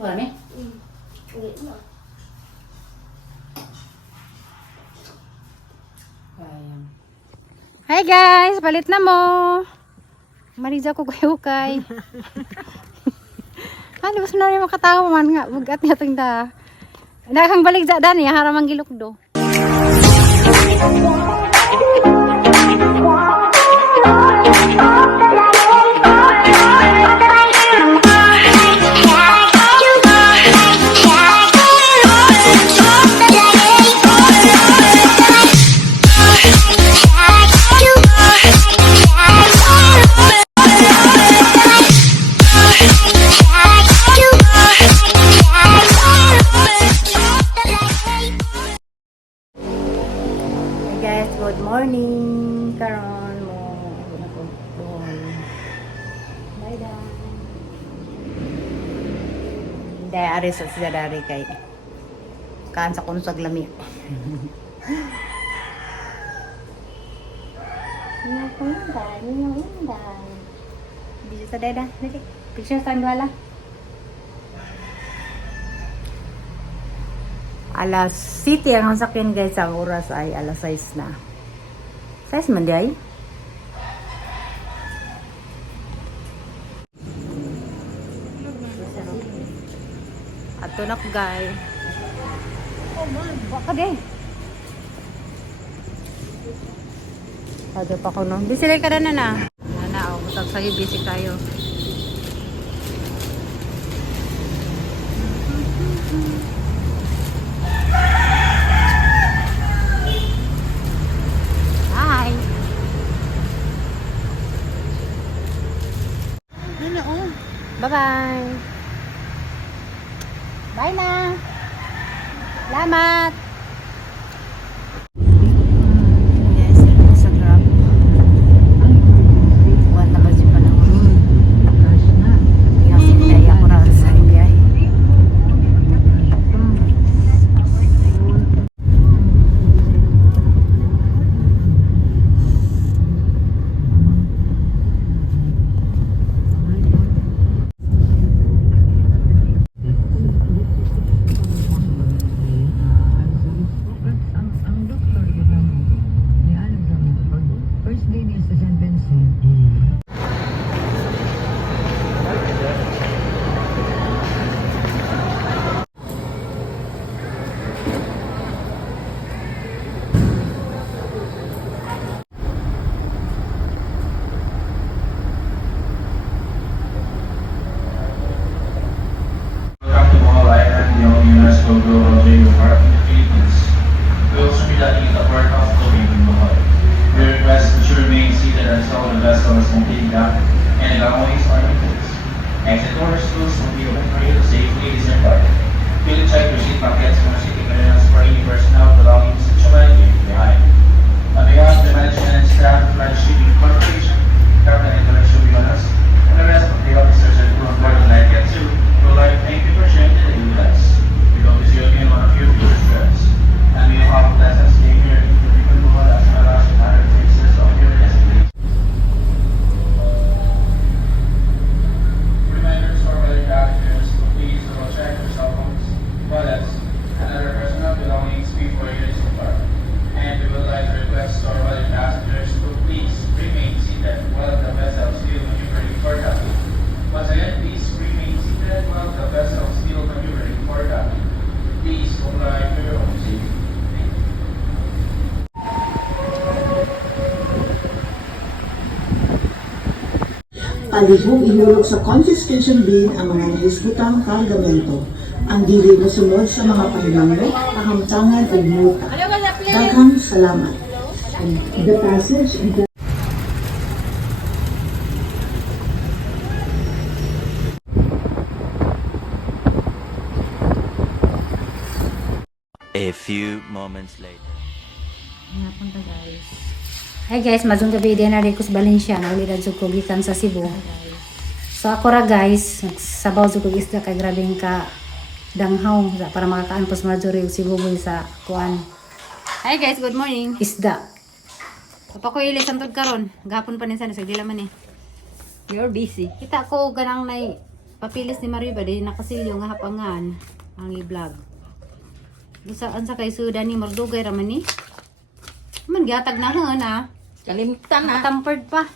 Marami? Ulit na. Ayan. Hi guys, palit na mo. Mariza ko kay. Ano gusto na rin makatawa man nga bugat niya tong da. Nakang balik sa dani haramang gilukdo. Good morning. Karon mo na ko doon. Bye bye. Dai ari sa dari kay kan sa kuno sa lami. Inday. Bisa sa dada. Dali. Picture sa wala. Alas 7 ang sakin guys, ang oras ay alas 6 na. 6 man di ay? Ato na ko guys. Oh man, baka din. Pwede pa ko no. Busy ka na na. Nana, o, butag sa'yo, busy tayo. Hi. Ano oh? Bye-bye. Bye na. Salamat. Yes, sa Grab. Wala ba si panahon? Kasi kaya ako rin sa biyahe. Logo of Jacob Park in the Philippines. We also be landing in the port of Tobing, Bohol. We request that you remain seated until the vessel is completely docked and the gangways are closed. Exit doors will be open for you to safely disembark. Please check your seat pockets for sitting areas for any personnel belonging to such a landing behind. On behalf of the management and staff of Flight Shipping Corporation, Captain Nicholas Shubimanas, and the rest of the officers and crew on board the Night Get 2, we would like to thank you for sharing the day with us. We hope to see you again on a few future trips. And we will have a pleasant stay here in the Philippine Bohol as well as in other places of your destination. Reminders for weather passengers to please double check your cell phones, wallets, and other personal belongings before you disembark. And we would like to request our weather passengers to please remain seated while the vessel is still maneuvering for docking. Once again, please remain seated while the vessel is still maneuvering for docking. Please comply with your own safety. Thank you. Palihog ihulog sa confiscation bin ang mga nahisgutang kargamento. Ang dili mosunod sa mga pahinanglo, kahamtangan o multa. Daghang salamat. The passage and A few moments later. Napunta guys. Hi guys, mazong gabi din na Ricos Valencia. Naulidad sa kugikan sa Cebu. So ako ra guys, sabaw sa isda kay grabing ka danghaw para makakaan pos Marjorie si Buboy sa kuan. Hi guys, good morning. Isda. Papa ko ilis antod karon. Gahapon pa ni sana sa dila man eh. You're busy. Kita ko ganang nay papilis ni Mario ba di nakasilyo nga hapangan ang i-vlog. Saan sa kay suda ni Mardugay raman ni? Man gihatag na ha. Kalimutan na. Tampered pa.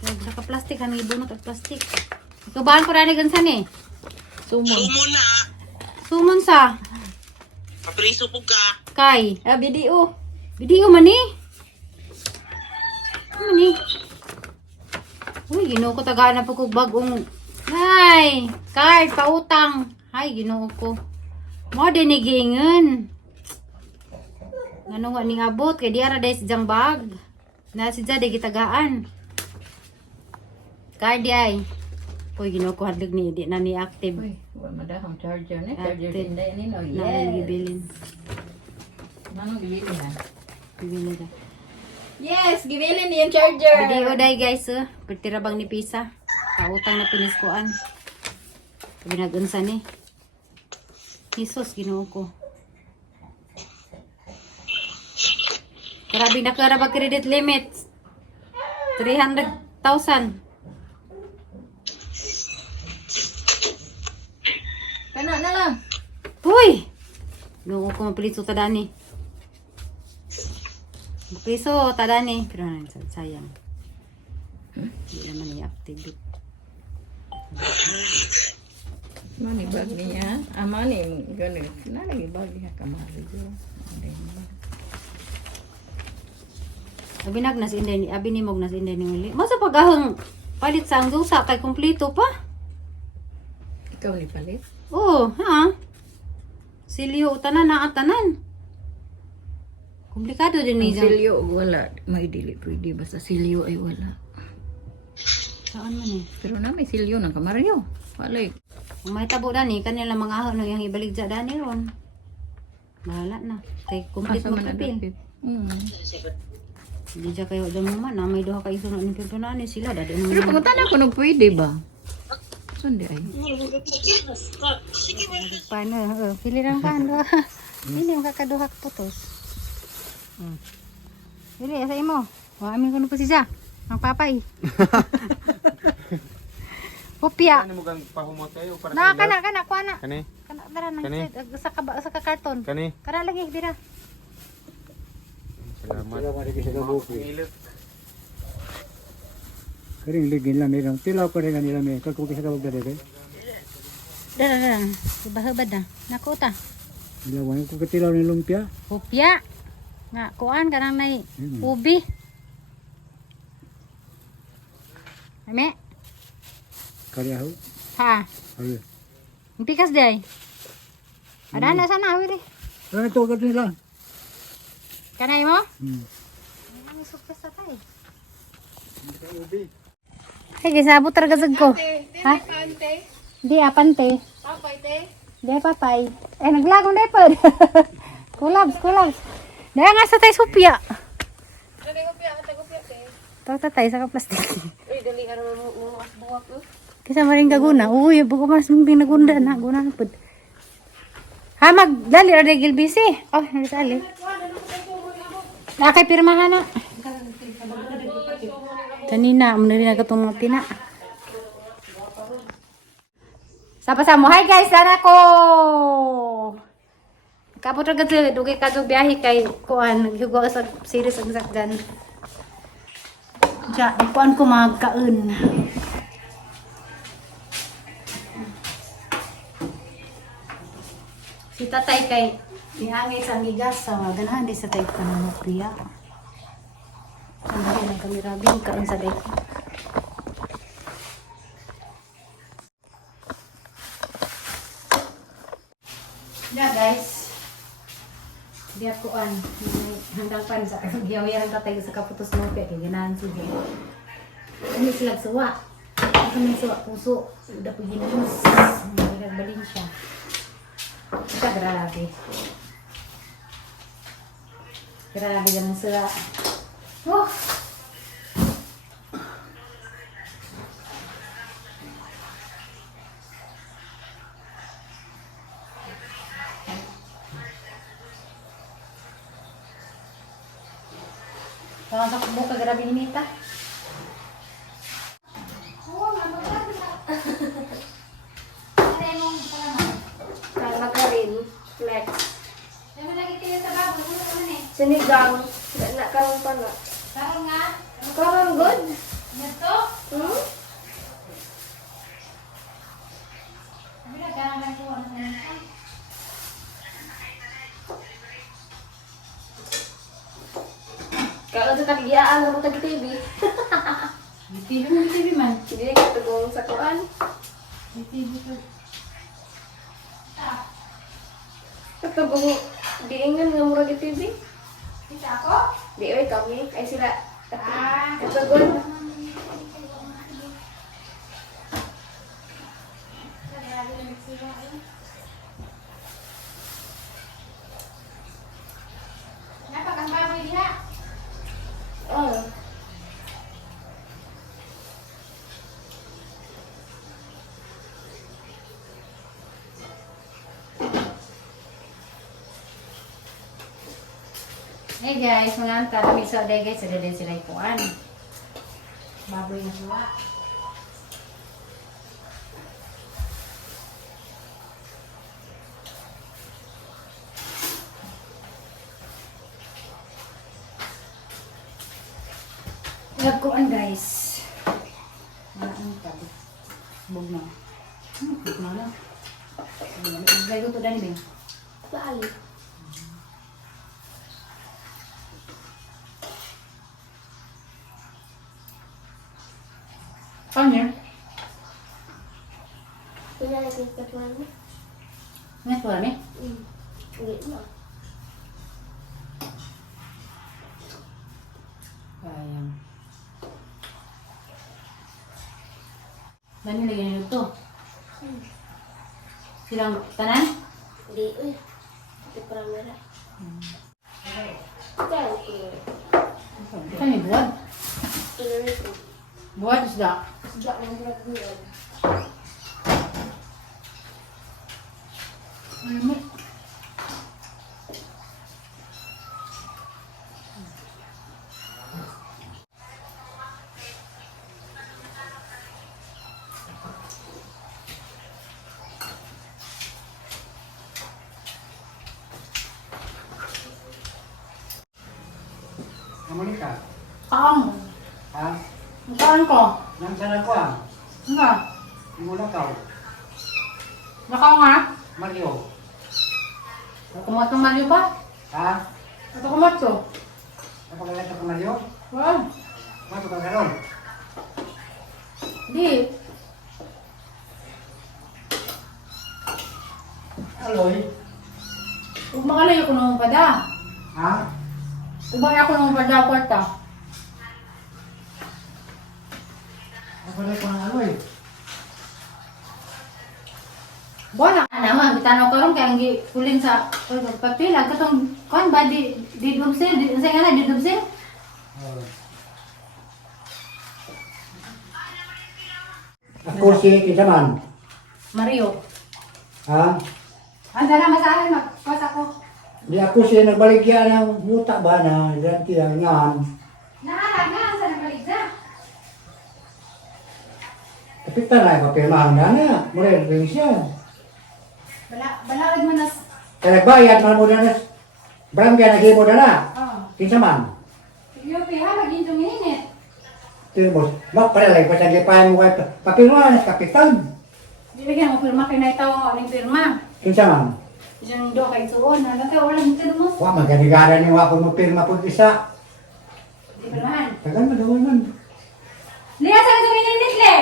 Naka-plastic han ibunot og plastic. Ikabahan ko rani gansan eh. Sumon. Sumon na. Sumon sa Papriso po ka. kay. Video. Video man ni. Mani. Uy, Ginoo ko tagana pa ko bagong. Ay, card pautang. Ay, Ginoo ko. Mo dinigingan. Ngano nga ning abot kay diara dai sidyang bag. Na sidya di gitagaan. Card ay. Uy, Ginoo ko hadlog ni di na ni active. Uy, wala madahang charger ni. Active. Charger din dahil nino. Na Yes. gibilin. Manong gibilin na. Gibilin na. Yes, gibilin ni yung charger. Video day guys, pertira bang ni Pisa. Kautang na piniskuan. Binagunsa ni. Jesus, Ginoo ko. Grabe na karabag credit limit. 300,000. Kana na lang. Uy! Ginoo ko mapilito tadani. Piso tadani. Pero sayang. Hindi naman i-activate. Mani bag niya. Mani gani. Nalagi bag niya kamari jo. Abinag nas inday ni abi ni mog nas inday ni uli. Masa pagahang palit sa ang dusa kay kumpleto pa. Ikaw ni palit. Oo, ha? Silyo tanan na tanan. Komplikado din ni Ang silyo wala. May dili pwede basta silyo ay wala. Saan man eh? Pero na may silyo ng kamaryo. Walay. Ang may tabo dani kanila mga ahon no yang ibaligja dani ron. Bahala na. Kay complete Asa man magpapil. adapit. Hmm. Di dya kayo damo man na may duha ka iso na ni pintunani sila dadi Pero naman. pangutan ako nung pwede ba? Sundi ay. Paano? Pili lang pa ando. Pili ang kakaduha ka putos. Pili sa imo. Wa amin kuno po siya. Ang papay. Kopya. Ano mo kang pahumot kayo para Na kana kuha na. Kani? Kana dara nang Kani? sa karton. Kani? Kana lagi dira. Salamat. Ilot. Kering ligin lang merong tilaw pa rin nila may kagkuki sa kawag dali Dara. Hubad na. Nakuta. ilawan ko katilaw ni lumpia Kopya. Nga kuan kanang nay ubi. Ame? kariyaho Ha. ayo Pikas day. Ada na sana awiri. ano to kadto nila Kanay mo? Ang surprise sa tay. Hey, guys, abot talaga zag ko. Ha? Di apante. Papay te. Di papay. Naglagong diaper. Kulabs. Daya nga sa tay supya. Dali supya te. Taw tay sa plastic. Uy, dali ka naman mo buwak ko. Kisa maring gaguna. Uy, buko mas mong ginagunda na. Guna na po. Ha, magdali. Or dagil busy. Oh, nagsali. Nakay pirmahan na. Kanina, muna rin nagatong mga tina. Sapa-sama. Hi guys, dara ko! Kapot na kasi, dugay ka do biyahe kay kuan. Naghigaw sa series ang sakdan. Diya, kuan ko magkaon. Si tatay kay niangay sa angigas sa ganahan di sa tay kananopia. Ang dami ng kamera bin kaon sa day. Yeah guys. Biya kuan handang pan sa giyaw-yaw ang tatay sa kaputos mo kay ganahan sige. Ano sila suwa? Kami suwa puso. Udah po ginus. Nagbalin siya. Kita grabe. Grabe naman sila. Oh! Parang sa buka grabe inita. kain. Flex. Ano lagi kayo sa baboy? Ano naman eh? Sinigang. Na karon pa na. Karon nga? Karon good. Ito? Hmm? Sabi na, karon lang ko. Ano naman? Karon sa tagiyaan na mo tag TV. TV mo, TV man. Hindi ka tugong sa kuan. TV ko. Katugong diingan nga murag TV. Kita ako? Di oy kami ay sila. Ah. Katugong. Napakang baboy diha. Oh. Hey guys, mga anta, kami sa day guys, ada din sila ikuan. Baboy na sila. Nagkuan guys. Wala nang tabi. Bog na. Bog na lang. Naglay ko to dani ba? Bali. Kanya? Kunya na kung katuan mo. Nga tuwa ni? Hindi mo. Sayang. Dami lagi nito to. Silang tanan? Hindi uy. Ito para mera. Kaya ko. Kani buat? Tuloy ko. Buat isda. Sejak nang bulat bulan. Kamu nikah? Ang. Ha? Ang ko. Nang sana ko ah. Nga. Mula kau. Nakaw nga. Mario. Nakumot ng Mario ba? Ha? Ito kumot to. Apa kalian ke Mario? Wow. Masuk ke karon. Di. Aloy. Huwag makalayo ko nung pada. Ha? Ubang ako nung pada kwarta. Apa kalian ko ng aloy? Bona naman bitanaw karon kay ang gipulin sa papila katong kon ba di dubsel di sa ngana di dubsel. Ako si Kisaman. Mario. Ha? Anda na masahe magpas ako. Di ako siya nagbaligya ng yuta ba na ganti ang yan. Nahala nga sa nagaligda. Kapitan na papirmahan na na. Mura rin siya. Balawid mo nas. Kaya nagbayad man mo na na. Barangay naghimo na na. Oh. Kinsaman. Yupi ha maging tuminit. Timbos. Magparalay pa siya gipahan mo kay papirmahan na kapitan. Dibigyan mo pirma kay naitaw mo ning pirma. Kinsaman. Diyan do kay suon na ka wala nito mo. Wa maganigara ni wa mo pirma pud isa. Di pirmahan. Tagal man daw man. Liya sa tuminit le.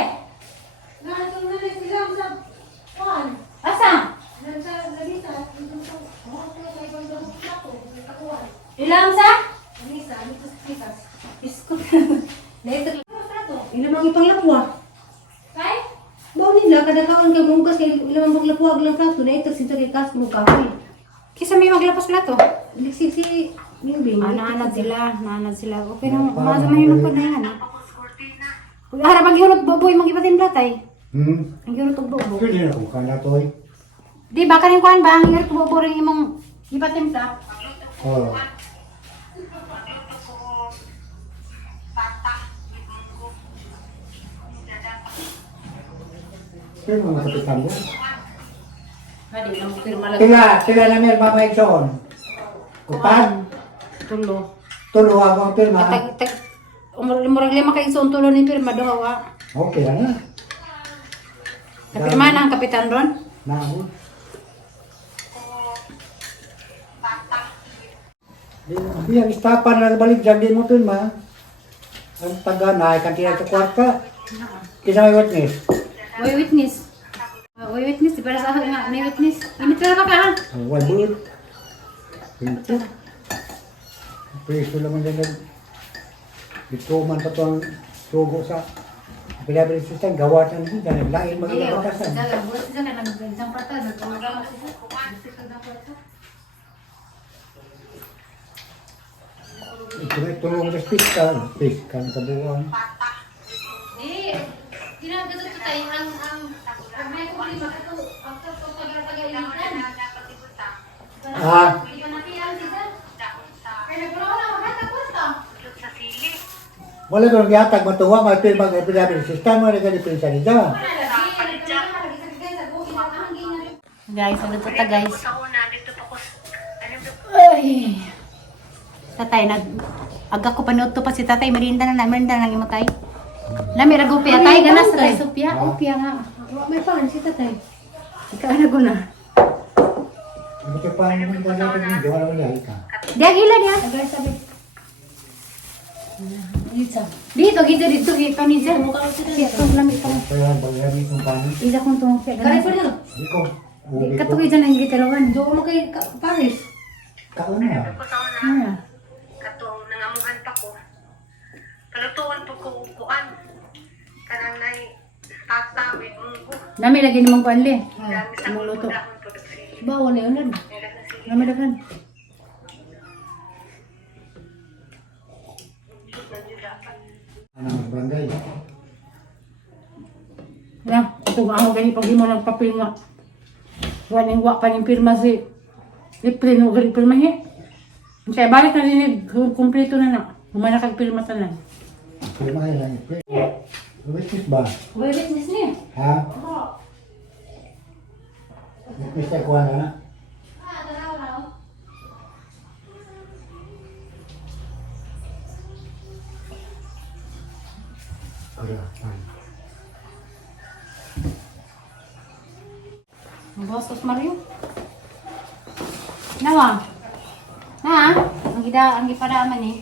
Na ito na sila sa kuan. Asa? Sa labita. Ilang sa? Anisa, dito sa pitas. Isko. Later. Ilamang ipang lapwa. Kay? Bawa nila, kada kawan kay mungkas kay ilamang paglapuag lang plato na ito sinta kay kas mo kahoy. Kisa may maglapas plato. Liksik si Mingbing. Nanad sila. Okay na, umaga mahirap ko na yan. Harap ang hirot boboy, mag-ibatin platay. Ang hirot og bobo. Pwede na ko kana to eh. Di ba kanin kuan ba ang hirot bobo ring imong ibatin plat? Oh. Pero mga kapitan ko. Hadi lang pirma lang. Sila na may mamaigsoon. Kupad, Tulo. tulo ako ang pirma. Umurag lima kay ison tulo ni pirma daw wa. Okay lang na. Kapirma na ang kapitan ron. Nahon. Yang istapan na balik dyan din mo pirma. Ang taga na ay kantina sa kwarta. Kisa may witness. Way witness. Way witness di para sa akin nga may witness. Ini talaga ka ha. Why bulit? Pinto. Preso naman dyan. Dito man pa ito ang sugo sa pinabilis system. Gawa siya nito. Dahil lain magiging batasan. Buat siya na nag-exam pa ta. Nagpamagama siya. Ito na tulong sa fiskal. Fiskal na kabuuan. Ginagawa ko tayo ang may problema ito ang taga-ilitan. Di ba napiyan siya? Kaya nagpulaw na magkatapos to. Wala doon yatag matuwa. May pirma ng pinabilis system. Wala ka di pinsa nito. Guys, ano to ta guys? Ay. Tatay, aga ko panood to pa si tatay. Merinda na lang imatay. Lami ragupya tay, ganas tay supya. Upya nga. May pan si tatay. Ikaw na ko na. Hindi ka pa naman ka natin yung gawa naman yan ka. Diya gila niya. Agay sabi. Isa. Dito, dito, ni Jen. Ito, lami pa. Kaya bayan itong panin. Ila kong tungkol. Kare pa na. Hindi ko. Ubi ko. Katuloy dyan ang gitarawan. Do mo kay Paris. Kaon na. Ano? Katong nangamuhan pa ko. Kalutuan po ko upuan. Kanang nai tatawid munggo. Lami lagi naman ko anli. Dami sa Muluto. dahon po dagsi. Bawo na yun. Lami dagan. Ano ang barangay? Yan, ito nga ako ganyan pag di mo nagpapil nga. Waning wa pa ng pirma si April no gali pirma he. Kaya balik na din kumpleto na na. Humana kag pirma tanan. Pirma kayo lang. Witness ba? Way witness niya. Ha? Witness ay kuha na. Bostos Mario. Nawa. Ha? Ang ipadaaman eh.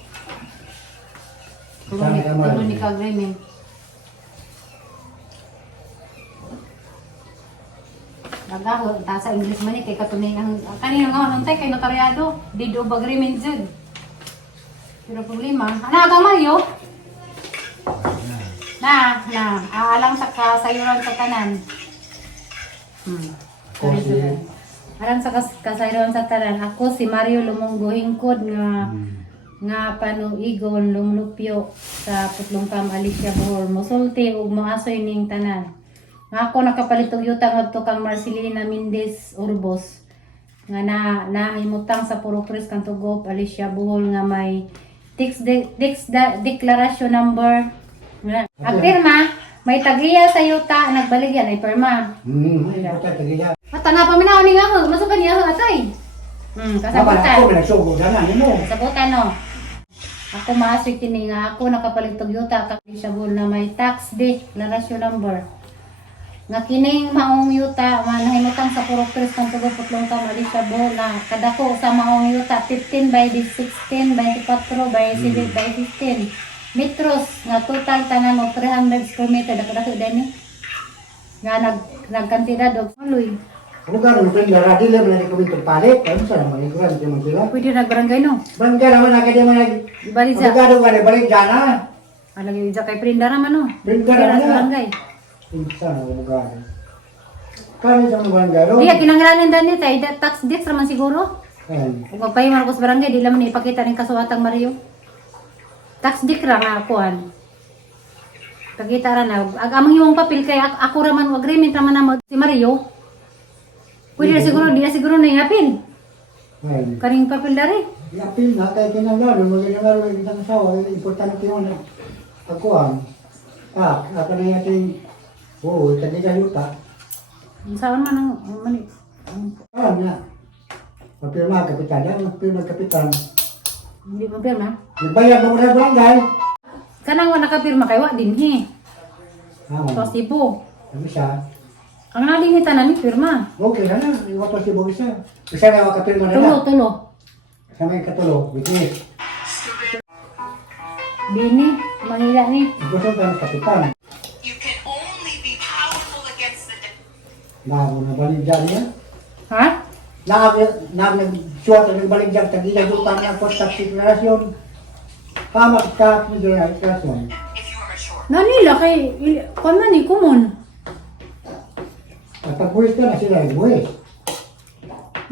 Tulong ni ka-agreement. Nagaho, sa English man eh, kay katunay ang kanina nga nantay kay notaryado, deed of agreement dyan. Pero problema, aga Mario? Aalang sa kasayuran sa tanan. Alang sa kasayuran sa tanan, ako si Mario Lumonggo Hingkod nga panuigon lumlupyo sa Putlong-Kam Alicia Bohol. Musulti ug moasoy ning tanan. Nga ako nakapalitog yutang ngadto kang Marcelina Mendez Urbos nga nahimutang sa Puro Cris Cantugop Alicia Bohol nga may declaration number ang pirma may tagiya sa yuta nagbaligyan ay pirma. Ito tagiya. Mata nga pa minaw ni nga ho maso pa niya ho atay. Kasabutan. Ako pinagsugo na mo. Kasabutan no. Ako maasig kini nga ako nakapalitog yuta kang Alicia Bohol na may tax declaration number. Nga kining maong yuta manahimutang sa Puro Cris Cantugop Putlong-Kam Alicia Bohol na kadako sa maong yuta 15 by 16 by 24 by 7 by 15 metros nga total tanan mo 300 square meter dako din nga nagkantidad og aloy. Ano ka naman pwede na radyo lang na di kumintong palit? Ano sa naman yung kuran? Di man sila? Pwede nagbarangay no. Barangay naman na kaya naman Balik sa Abogado ka na balik dyan ha? alagi sa kay Prinda raman no. Prinda raman na. Barangay. Pinsa na abogado. Kano sa mga barangay? Di kinangalanan dani tay tax debt raman siguro. Ayan. Kung magpahiman ako sa barangay di laman ipakita ning kasuwatang Mario. Tax debt ra nga akuan. Pakita ra na ag among imong papel kay ako raman agreement raman na si Mario. Pwede na siguro di na siguro na yapin. Ayan. Karing papel dari. Yapil na kaya kinangalo. Magigingalo yung isang asawa. Importante yun na. Pagkuhan. Ako na yung ating... Oo, tagi ka yuta. Saan man ang mani. nga. Papirma, kapitan. Yan, papirma, kapitan. Hindi pa pirma. Nagbayad mo na barangay. Kanang wa nakapirma kay wa dinhi. Amo. Sa Cebu. Ano siya? Ang nalimitan na ni pirma. Okay na na. Iwa to si Bob isa. Isa na makapirma na na. Tulo. Sa may katulo. Witness. Bini, Manila ni. Gusto ka ng kapitan. You can only be powerful against the Nago na baligyan niya. Ha? Nag-suwat ang baligyan. Tagila utang niya po sa deklarasyon. Kamak ka ng deklarasyon. if you are mature. Nanila kay kuan man ni kumon. At pag-buwis ka na sila, buwis.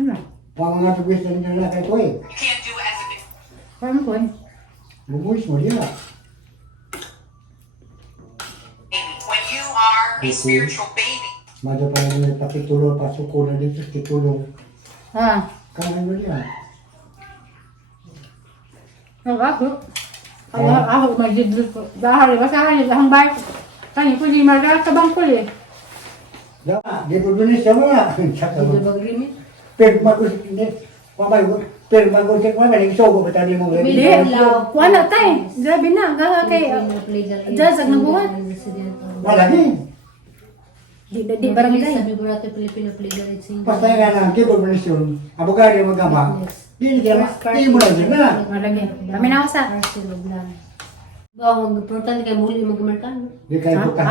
Ano? Huwag mga pag-buwis na nila kahit tuwi. You can't do as a big Kuan ko eh. Bubuwis mo diya. baby. When you are a spiritual baby, Madya pa rin patitulo, pasuko na dito, titulo. Ha? Kanan mo diya. Ako. Ako magdidlit ko. Dahil basahan niya ang bike. Kanya ko di magdala sa bangkol eh. Dapat, di po dunis siya mga. Tsaka mo. Hindi mag-limit. Pero mag-usik, hindi. Pero mag-usik mo, nag-isogo ba tayo mo? Hindi. Kuan na tay. Grabe na. Gaha kay. Jazz ang nabuhat. Wala din. Di barangay. Sabi ko natin Filipino Legal Aid Basta nga lang, di po dunis yun. Abogado yung magama. Di mo lang din na. Malagi. Kami na sa. Ba, mag-importante kay muli mag-Amerikano. Di kayo buka.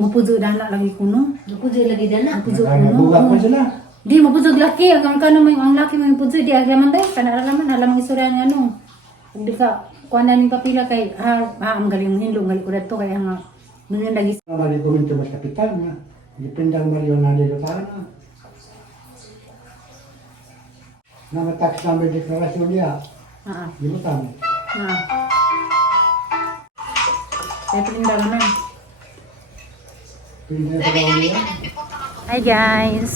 Mapudzo dana lagi kuno. Ako di lagi dana. Mapudzo Kaya kuno. buka pa sila. Di mapudzo laki ang kano mo ang laki mo pudzo di aglaman dai kana alaman alam ang istorya nga ano. Di ka kuan ning kapila kay ang galing hinlo ngali ko dato kay nga nung lagi Mali komento mas kapitan na. Dipindang Mario na dito para na. Namatax namin deklarasyon niya. Di mo tama. Ito yung dalaman. Pindah sa bawang niya. Hi guys.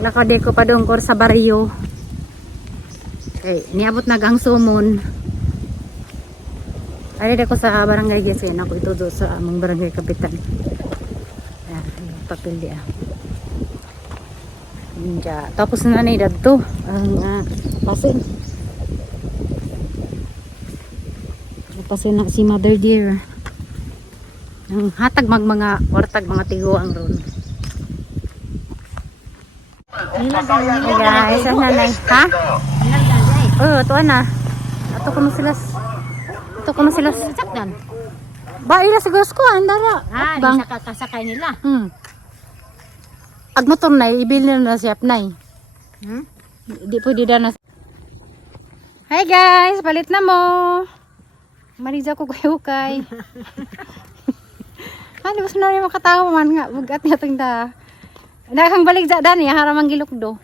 Lakade ko pa dongkor sa baryo. Okay, niabot na gang sumon. Ay ko sa barangay guys, kaya ako ito doon sa among barangay kapitan. Ayan, yung papel dia. Ninja. Tapos na na dito ang pasin. Pasin na si Mother Dear. Ang hatag mga wartag mga tiguang ron. Hey guys, ang nanay. Ha? Oh, tuwa na. Ato ko na sila. Sakdan. Ba, ila siguro ko, andara. Di kasakay nila. Ag motor na, ibilin na siya na. Di pwede na. Hi guys, palit na mo. Mariza ko kayo kay. Ano mas na rin makatawa man nga. Bugat nga itong da. Nakang balik sa dani, haramang gilukdo.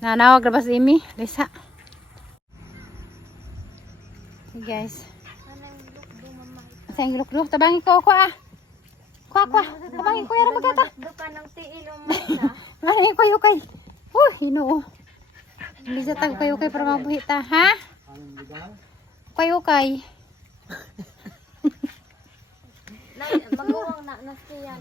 Nanawag na ba si Amy? Lisa. Hey guys. Saan gilukdo? Tabangin ko ako ah. Kwa. Tabangin ko yara magata. Duka ng tiil o mga. Ano ko kay. Hinoo. Lisa tag kayo kay para mabuhi ta, ha? Kayo kay. Maguwang na siya.